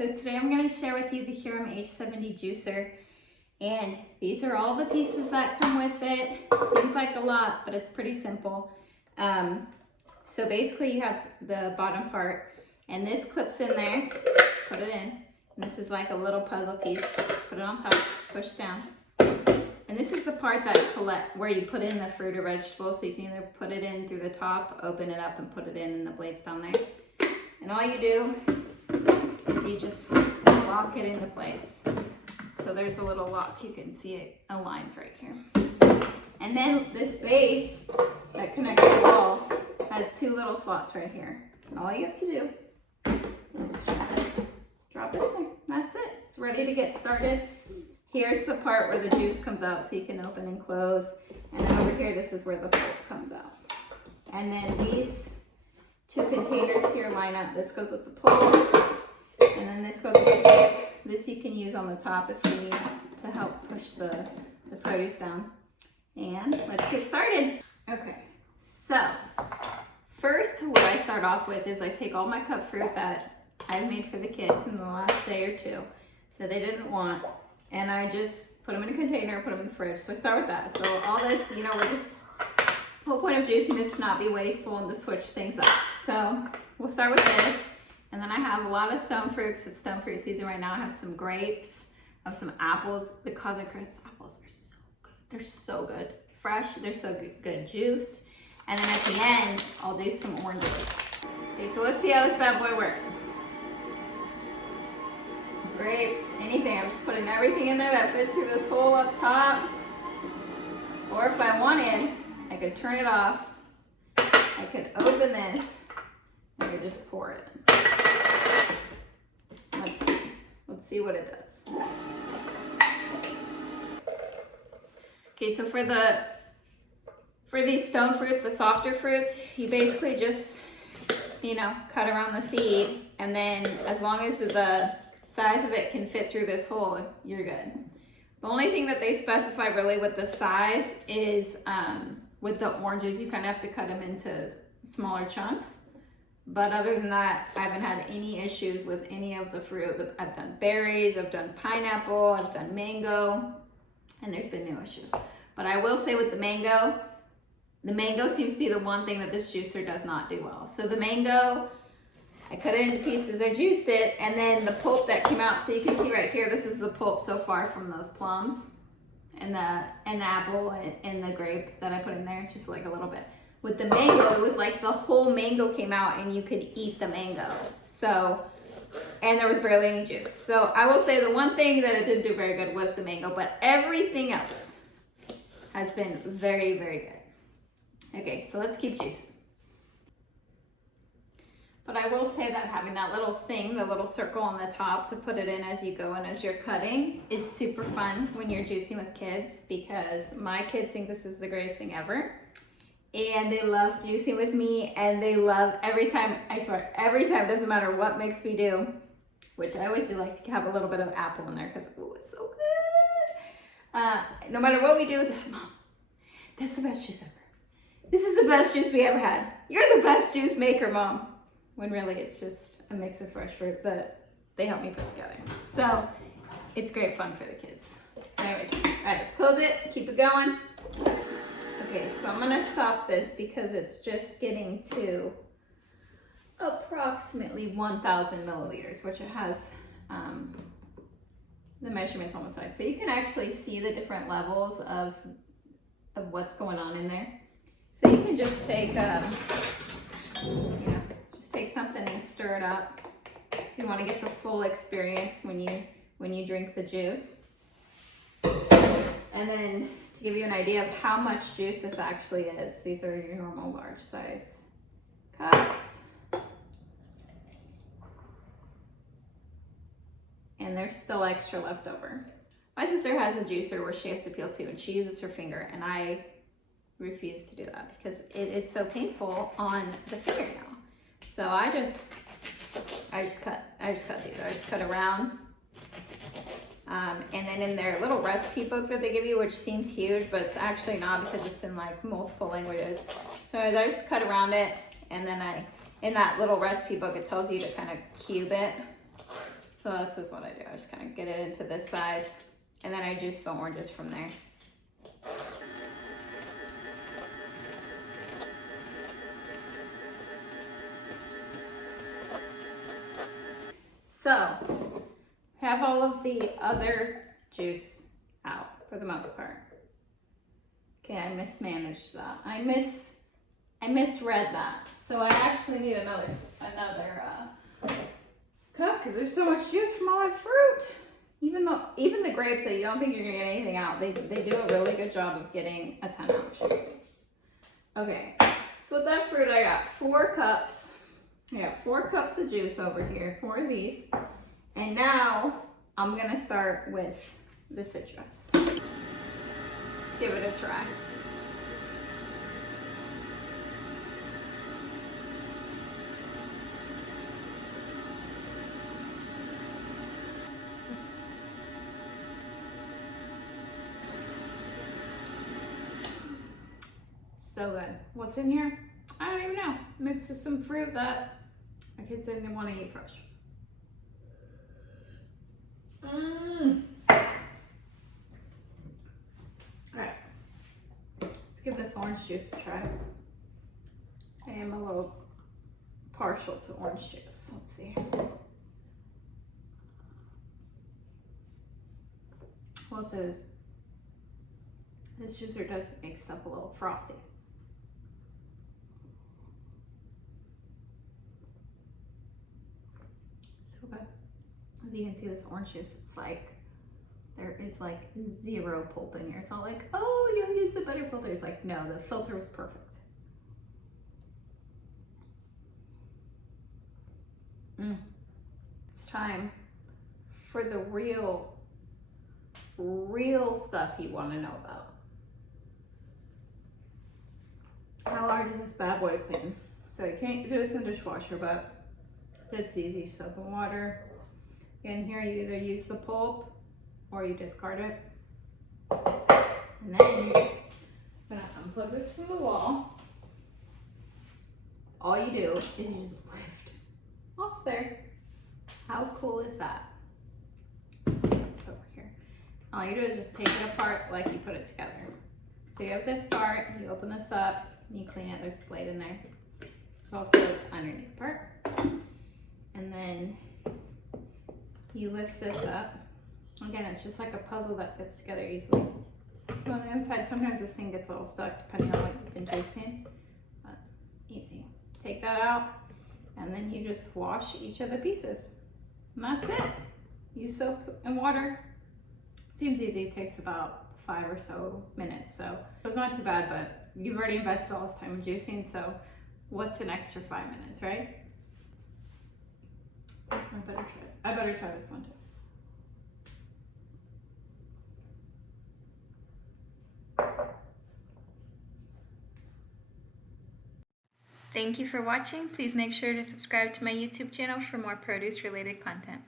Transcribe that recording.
So today I'm going to share with you the Hurom H70 Juicer, and these are all the pieces that come with it. Seems like a lot, but it's pretty simple. So basically you have the bottom part, and this clips in there, put it in, and this is like a little puzzle piece. Put it on top, push down. And this is the part that where you put in the fruit or vegetables, so you can either put it in through the top, open it up, and put it in, and the blade's down there. And all you do is you just lock it into place. So there's a little lock, you can see it aligns right here. And then this base that connects the wall has two little slots right here. All you have to do is just drop it in there. That's it. It's ready to get started. Here's the part where the juice comes out, so you can open and close. And then over here, this is where the pulp comes out. And then these two containers here line up. This goes with the pulp, and then this goes with the pulps. This you can use on the top if you need to help push the produce down. And let's get started. Okay, so first what I start off with is I take all my cut fruit that I've made for the kids in the last day or two that they didn't want, and I just put them in a container, put them in the fridge. So I start with that. So all this, the whole point of juicing is to not be wasteful and to switch things up. So we'll start with this. And then I have a lot of stone fruits. It's stone fruit season right now. I have some grapes, I have some apples. The Cosmic Grapes apples are so good. They're so good. Fresh, they're so good juiced. And then at the end, I'll do some oranges. Okay, so let's see how this bad boy works. Grapes, anything. I'm just putting everything in there that fits through this hole up top. Or if I wanted, I could turn it off. I could open this and I could just pour it in. Let's see what it does. Okay, so for these stone fruits, the softer fruits, you basically just, cut around the seed, and then as long as the size of it can fit through this hole, you're good. The only thing that they specify really with the size is with the oranges, you kind of have to cut them into smaller chunks. But other than that, I haven't had any issues with any of the fruit. I've done berries, I've done pineapple, I've done mango, and there's been no issue. But I will say with the mango seems to be the one thing that this juicer does not do well. So the mango, I cut it into pieces, I juiced it, and then the pulp that came out, so you can see right here, this is the pulp so far from those plums, and the apple and the grape that I put in there. It's just like a little bit. With the mango, it was like the whole mango came out and you could eat the mango. So, and there was barely any juice. So I will say the one thing that it didn't do very good was the mango, but everything else has been very, very good. Okay, so let's keep juicing. But I will say that having that little thing, the little circle on the top to put it in as you go and as you're cutting is super fun when you're juicing with kids, because my kids think this is the greatest thing ever. And they love juicing with me, and they love every time, I swear, every time, doesn't matter what mix we do, which I always do like to have a little bit of apple in there because, oh, it's so good. No matter what we do, Mom, that's the best juice ever. This is the best juice we ever had. You're the best juice maker, Mom. When really it's just a mix of fresh fruit that they help me put together. So it's great fun for the kids. Anyways, all right, let's close it, keep it going. Okay, so I'm gonna stop this because it's just getting to approximately 1,000 milliliters, which it has the measurements on the side. So you can actually see the different levels of what's going on in there. So you can just take, take something and stir it up if you want to get the full experience when you drink the juice. And then to give you an idea of how much juice this actually is, these are your normal large size cups. And there's still extra left over. My sister has a juicer where she has to peel too, and she uses her finger, and I refuse to do that because it is so painful on the fingernail. So I just cut these. I just cut around. And then in their little recipe book that they give you, which seems huge, but it's actually not because it's in like multiple languages. So I just cut around it, and then in that little recipe book, it tells you to kind of cube it. So this is what I do. I just kind of get it into this size, and then I juice the oranges from there. So, have all of the other juice out for the most part. Okay, I mismanaged that. I misread that. So I actually need another cup because there's so much juice from all that fruit. Even the grapes that you don't think you're gonna get anything out, they do a really good job of getting a 10-ounce juice. Okay, so with that fruit I got 4 cups. I got 4 cups of juice over here, 4 of these. And now I'm gonna start with the citrus. Let's give it a try. So good. What's in here? I don't even know. Mixed with some fruit that my kids didn't want to eat fresh. Alright. Let's give this orange juice a try. I am a little partial to orange juice. Let's see. Well, it says this juicer does make stuff a little frothy. So good. If you can see this orange juice, it's like there is like 0 pulp in here. It's not like, oh, you use the better filter. It's like, no, the filter was perfect. It's time for the real stuff you want to know about. How hard is this bad boy to clean? So you can't do this in the dishwasher, but this is easy. Soap and water. In here, you either use the pulp or you discard it. And then I'm gonna unplug this from the wall. All you do is you just lift off there. How cool is that? It's over here. All you do is just take it apart like you put it together. So you have this part, you open this up, and you clean it. There's a blade in there. There's also underneath part. And then you lift this up. Again, it's just like a puzzle that fits together easily. So on the inside, sometimes this thing gets a little stuck depending on what you've been juicing, but easy. Take that out, and then you just wash each of the pieces. And that's it. Use soap and water. Seems easy, it takes about 5 or so minutes, so it's not too bad, but you've already invested all this time in juicing, so what's an extra 5 minutes, right? I better try this one too. Thank you for watching. Please make sure to subscribe to my YouTube channel for more produce related content.